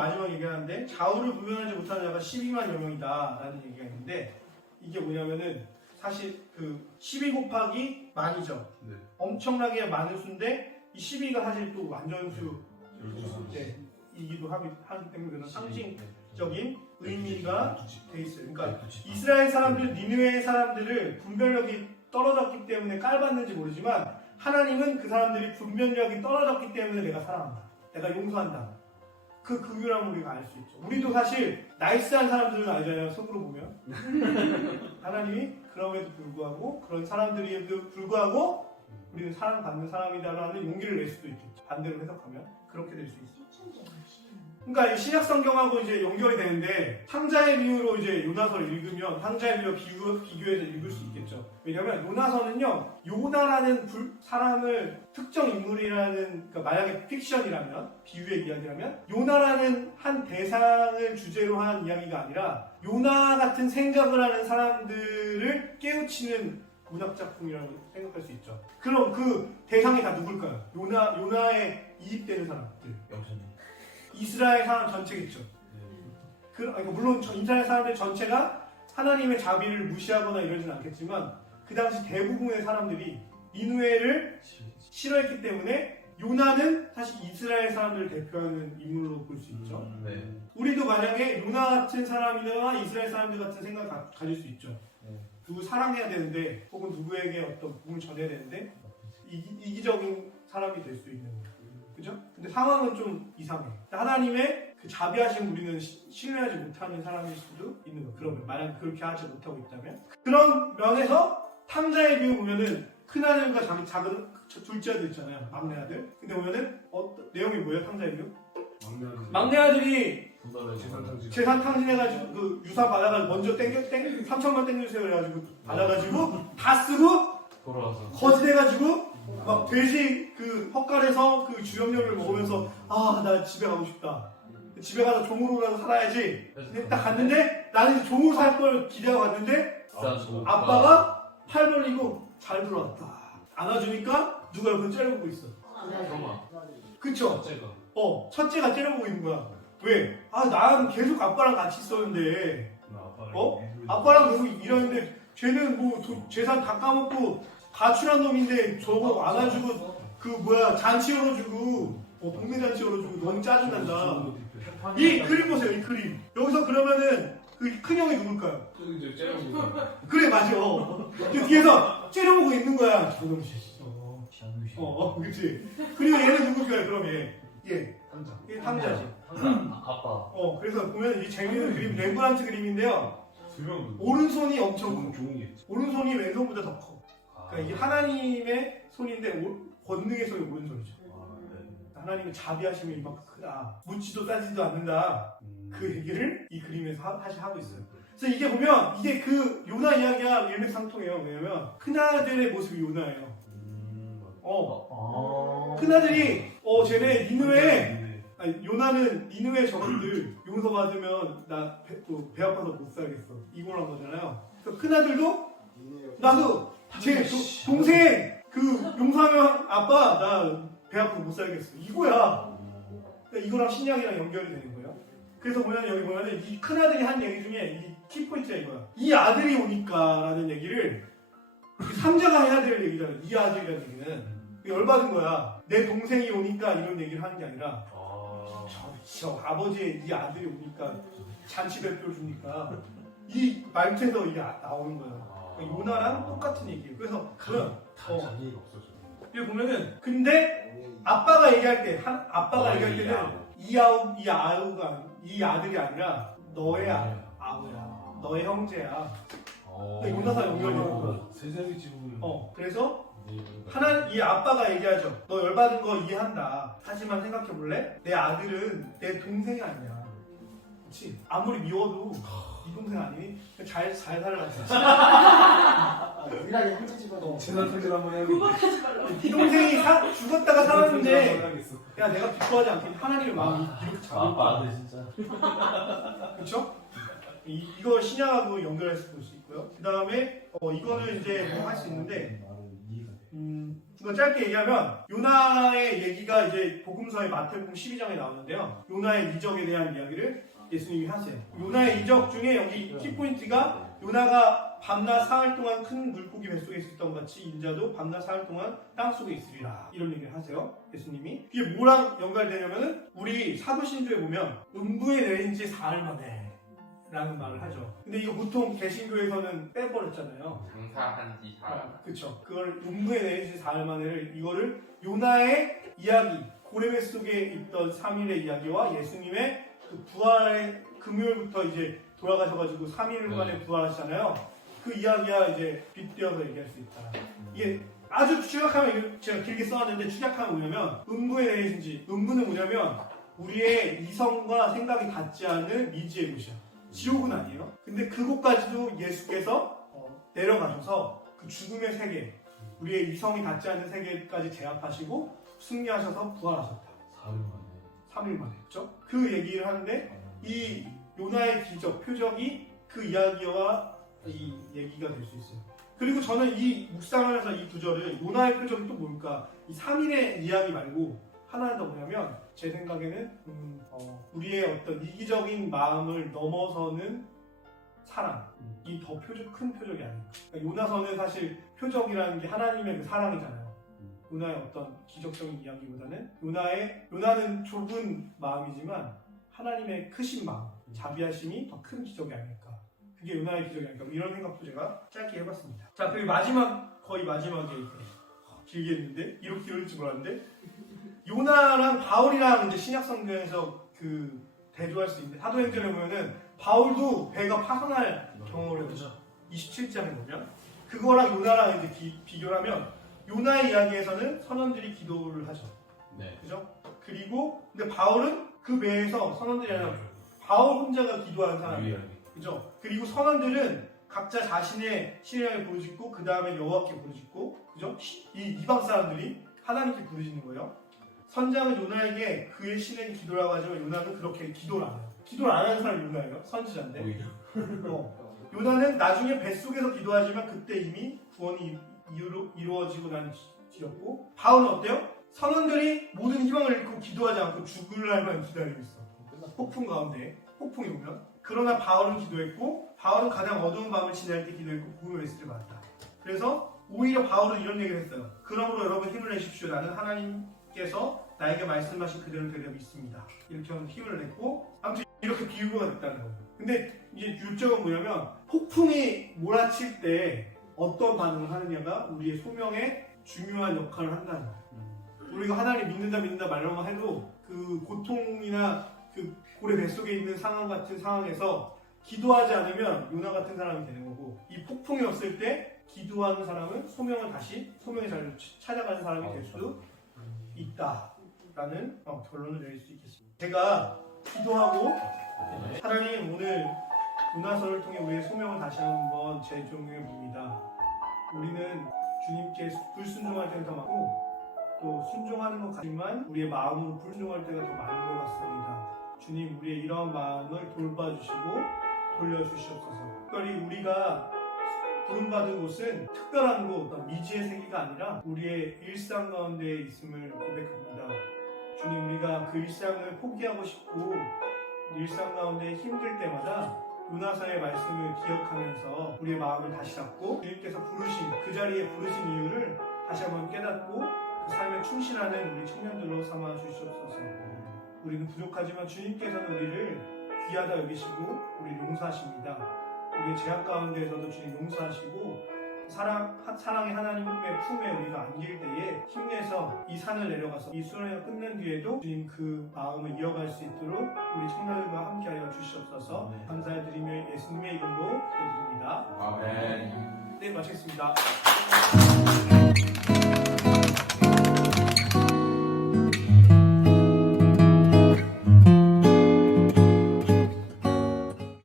마지막 얘기하는데 좌우를 구별하지 못하는 자가 12만 여명이다 라는 얘기가 있는데 이게 뭐냐면은 사실 그 12 곱하기 만이죠. 네. 엄청나게 많은 수인데 이 12가 사실 또 완전수 네. 이기도 하기 때문에 그런 상징적인 의미가 돼 있어요. 그러니까 네. 이스라엘 사람들, 니느웨 사람들을 분별력이 떨어졌기 때문에 깔봤는지 모르지만 하나님은 그 사람들이 분별력이 떨어졌기 때문에 내가 사랑한다. 내가 용서한다. 그 긍휼함을 우리가 알 수 있죠. 우리도 사실 나이스한 사람들은 알잖아요. 속으로 보면. 하나님이 그럼에도 불구하고 그런 사람들에도 불구하고 우리는 사랑받는 사람이다라는 용기를 낼 수도 있겠죠. 반대로 해석하면 그렇게 될 수 있어요. 그러니까 신약 성경하고 이제 연결이 되는데 탕자의 비유로 이제 요나서를 읽으면 탕자의 비유와 비교해서 읽을 수 있겠죠. 왜냐하면 요나서는요, 요나라는 사람을 특정 인물이라는, 그러니까 만약에 픽션이라면, 비유의 이야기라면 요나라는 한 대상을 주제로 한 이야기가 아니라 요나 같은 생각을 하는 사람들을 깨우치는 문학 작품이라고 생각할 수 있죠. 그럼 그 대상이 다 누굴까요? 요나에 이입되는 사람들. 이스라엘 사람 전체겠죠. 그러니까 물론 이스라엘 사람들 전체가 하나님의 자비를 무시하거나 이러진 않겠지만 그 당시 대부분의 사람들이 니느웨를 싫어했기 때문에 요나는 사실 이스라엘 사람들을 대표하는 인물로 볼 수 있죠. 네. 우리도 만약에 요나 같은 사람이나 이스라엘 사람들 같은 생각 가질 수 있죠. 누구 사랑해야 되는데 혹은 누구에게 어떤 복음을 전해야 되는데 이기적인 사람이 될 수 있는 거예요. 그죠? 근데 상황은 좀 이상해. 하나님의 그 자비하심 우리는 신뢰하지 못하는 사람일 수도 있는 거예요. 그러면 만약 그렇게 하지 못하고 있다면 그런 면에서 탕자의 비유 보면은 큰 아들과 자기 작은 둘째 아들 있잖아요. 막내 아들. 근데 보면은 내용이 뭐예요? 탕자의 비유? 막내 아들이 재산 탕진해가지고 그 유사 받아가지고 먼저 3천만 땡겨주세요 그래가지고 받아가지고 다 쓰고 돌아와서 거짓해가지고 막 돼지 그 헛갈에서 그 주염료를 먹으면서 아 나 집에 가고 싶다. 집에 가서 종으로라도 살아야지. 근데 딱 갔는데 나는 종으로 살 걸 기대하고 갔는데 아빠가 팔 벌리고 잘 들어왔다. 안아주니까 누가 옆에 째려보고 있어. 그쵸? 첫째가 째려보고 있는 거야. 왜? 나는 계속 아빠랑 같이 있었는데 아빠랑 계속 일하는데 쟤는 뭐 재산 다 까먹고 가출한 놈인데 저거 안아주고 잔치 열어주고 동네 잔치 열어주고 너무 짜증난다. 이 그림 보세요. 이 그림. 여기서 그러면은 그 큰형이 누굴까요? 그래 맞아. 그 뒤에서 째려보고 있는 거야. 저놈 그치. 그리고 얘는 누굴까요? 그럼 얘 탕자지. 아빠. 그래서 보면 이 재미있는 그림, 렘브란트 그림인데요. 오른손이 엄청 오른손이 왼손보다 더 커. 그러니까 이게 하나님의 손인데 권능의 손이 오른손이죠. 하나님의 자비하심이 이만큼 크다. 묻지도 따지도 않는다. 그 얘기를 이 그림에서 다시 하고 있어요. 그래서 이게 보면 이게 그 요나 이야기가 일맥상통해요. 왜냐면 큰아들의 모습이 요나예요. 큰아들이 쟤네 니느웨 요나는 니느웨 저분들 용서받으면 나 배 아파서 못 살겠어. 이걸 한 거잖아요. 그래서 큰아들도 나도 제 동생 그 용서하면 아빠 나 배 아파서 못 살겠어. 이거야. 그러니까 이거랑 신약이랑 연결이 되는 거예요. 그래서 여기 보면은 이 큰아들이 한 얘기 중에 이 키포인트가 이거야. 이 아들이 오니까 라는 얘기를 삼자가 해야 될 얘기잖아. 이 아들이라는 얘기는 열받은 거야. 내 동생이 오니까 이런 얘기를 하는 게 아니라 저 아버지의 이 아들이 오니까 잔치 대표 주니까 이 말투에서 이게 나오는 거예요. 그러니까 요나랑 똑같은 얘기예요. 그래서 자기가 없어져. 여기 보면은 근데 아빠가 얘기할 때 때는 이 아들이 아니라 너의 아우야, 너의 형제야. 요나사 연결되는 거야. 세상의 지분. 그래서 이 아빠가 얘기하죠. 너 열받은 거 이해한다. 하지만 생각해볼래? 내 아들은 내 동생이 아니야. 그치? 아무리 미워도 이 동생 아니니? 잘 살아라. 유일하게 한자 집어넣어. 재산 탕진 한번 해야 그만하지 말라고. 이 동생이 죽었다가 살았는데 야 내가 기뻐하지 않겠니? 하나님의 마음이 이렇게 작은 아빠 아들 진짜. 그쵸? 이거 신약하고 연결해서 볼 수 있고요. 그 다음에 이거는 이제 뭐 할 수 있는데 이거 짧게 얘기하면 요나의 얘기가 요나가 이제 복음서의 마태복음 12장에 나오는데요. 요나의 이적에 대한 이야기를 예수님이 하세요. 요나의 이적 중에 여기 키포인트가 요나가 밤낮 사흘 동안 큰 물고기 뱃속에 있었던 것 같이 인자도 밤낮 사흘 동안 땅속에 있으리라. 이런 얘기를 하세요. 예수님이. 이게 뭐랑 연관되냐면은 우리 사도신조에 보면 음부에 내린 지 사흘 만에 라는 말을 하죠. 근데 이거 보통 개신교에서는 빼버렸잖아요. 장사한 지 사흘. 그쵸. 그걸 음부에 내린 지 사흘 만에를 이거를 요나의 이야기, 고래뱃 속에 있던 3일의 이야기와 예수님의 그 부활의 금요일부터 이제 돌아가셔가지고 3일 만에 부활하시잖아요. 그 이야기와 이제 빗대어서 얘기할 수 있다. 이게 아주 축약하면 제가 길게 써왔는데 축약하면 뭐냐면 음부에 내리신지 음부는 뭐냐면 우리의 이성과 생각이 닿지 않은 미지의 곳이야. 지옥은 아니에요. 근데 그곳까지도 예수께서 내려가셔서 그 죽음의 세계, 우리의 이성이 닿지 않는 세계까지 제압하시고 승리하셔서 부활하셨다. 3일 만에 그렇죠? 그 얘기를 하는데 이 요나의 기적, 표적이 그 이야기와 이 얘기가 될 수 있어요. 그리고 저는 이 묵상을 해서 이 구절을 요나의 표적이 또 뭘까? 이 3일의 이야기 말고 하나는 더 뭐냐면 제 생각에는 우리의 어떤 이기적인 마음을 넘어서는 사랑, 이 더 큰 표적이 아닐까. 그러니까 요나서는 사실 표적이라는 게 하나님의 그 사랑이잖아요. 요나의 어떤 기적적인 이야기보다는 요나는 좁은 마음이지만 하나님의 크신 마음, 자비하심이 더 큰 기적이 아닐까. 그게 요나의 기적이 아닐까. 이런 생각도 제가 짧게 해봤습니다. 자, 그리고 거의 마지막에 길게 했는데 이렇게 이럴 줄 몰랐는데 요나랑 바울이랑 이제 신약 성경에서 그 대조할 수 있는데 사도행전에 보면은 바울도 배가 파손할 경험을 해보죠. 27장에 보면 그거랑 요나랑 이제 비교를 하면 요나의 이야기에서는 선원들이 기도를 하죠. 네. 그죠? 그리고 근데 바울은 그 배에서 선원들이 아니라 바울 혼자가 기도하는 사람이에요. 그죠? 그리고 선원들은 각자 자신의 신령에 부르짖고 그 다음에 여호와께 부르짖고 그죠? 이 이방 사람들이 하나님께 부르짖는 거예요. 선장은 요나에게 그의 신에게 기도라고 하지만 요나는 그렇게 기도를 안 해요. 기도를 안 하는 사람이 요나예요. 선지자인데. 요나는 나중에 뱃속에서 기도하지만 그때 이미 구원이 이루어지고 난 뒤였고 바울은 어때요? 선원들이 모든 희망을 잃고 기도하지 않고 죽을 날만 기다리고 있어. 폭풍 가운데 폭풍이 오면 그러나 바울은 기도했고 바울은 가장 어두운 밤을 지날 때 기도했고 복음의 메시지를 받았다. 그래서 오히려 바울은 이런 얘기를 했어요. 그러므로 여러분 힘을 내십시오. 나는 하나님께서 나에게 말씀하신 그대로 되려 믿습니다. 이렇게 하면 힘을 냈고 아무튼 이렇게 비유가 됐다는 거예요. 근데 이제 유적은 뭐냐면 폭풍이 몰아칠 때 어떤 반응을 하느냐가 우리의 소명에 중요한 역할을 한다는 거예요. 우리가 하나님 믿는다 말로만 해도 그 고통이나 그 고래 뱃속에 있는 상황 같은 상황에서 기도하지 않으면 요나 같은 사람이 되는 거고 이 폭풍이 없을 때 기도하는 사람은 소명의 자리를 찾아가는 사람이 될 수 있다라는 결론을 내릴 수 있겠습니다. 제가 기도하고 하나님 오늘 요나서를 통해 우리의 소명을 다시 한번 재조명해 봅니다. 우리는 주님께 불순종할 때가 더 많고 또 순종하는 것 같지만 우리의 마음으로 불순종할 때가 더 많은 것 같습니다. 주님 우리의 이러한 마음을 돌봐주시고 돌려주시옵소서. 특별히 우리가 부름받은 곳은 특별한 곳, 미지의 세계가 아니라 우리의 일상 가운데 있음을 고백합니다. 주님 우리가 그 일상을 포기하고 싶고 일상 가운데 힘들 때마다 요나서의 말씀을 기억하면서 우리의 마음을 다시 잡고 주님께서 그 자리에 부르신 이유를 다시 한번 깨닫고 그 삶에 충실하는 우리 청년들로 삼아 주시옵소서. 우리는 부족하지만 주님께서는 우리를 귀하다 여기시고 우리를 용서하십니다. 우리의 죄악 가운데에서도 주님 용서하시고 사랑의 하나님의 품에 우리가 안길 때에 힘내서 이 산을 내려가서 이 수련회가 끝난 뒤에도 주님 그 마음을 이어갈 수 있도록 우리 청년들과 함께하여 주시옵소서. 감사드리며 예수님의 이름으로 기도드립니다. 아멘. 네, 마치겠습니다.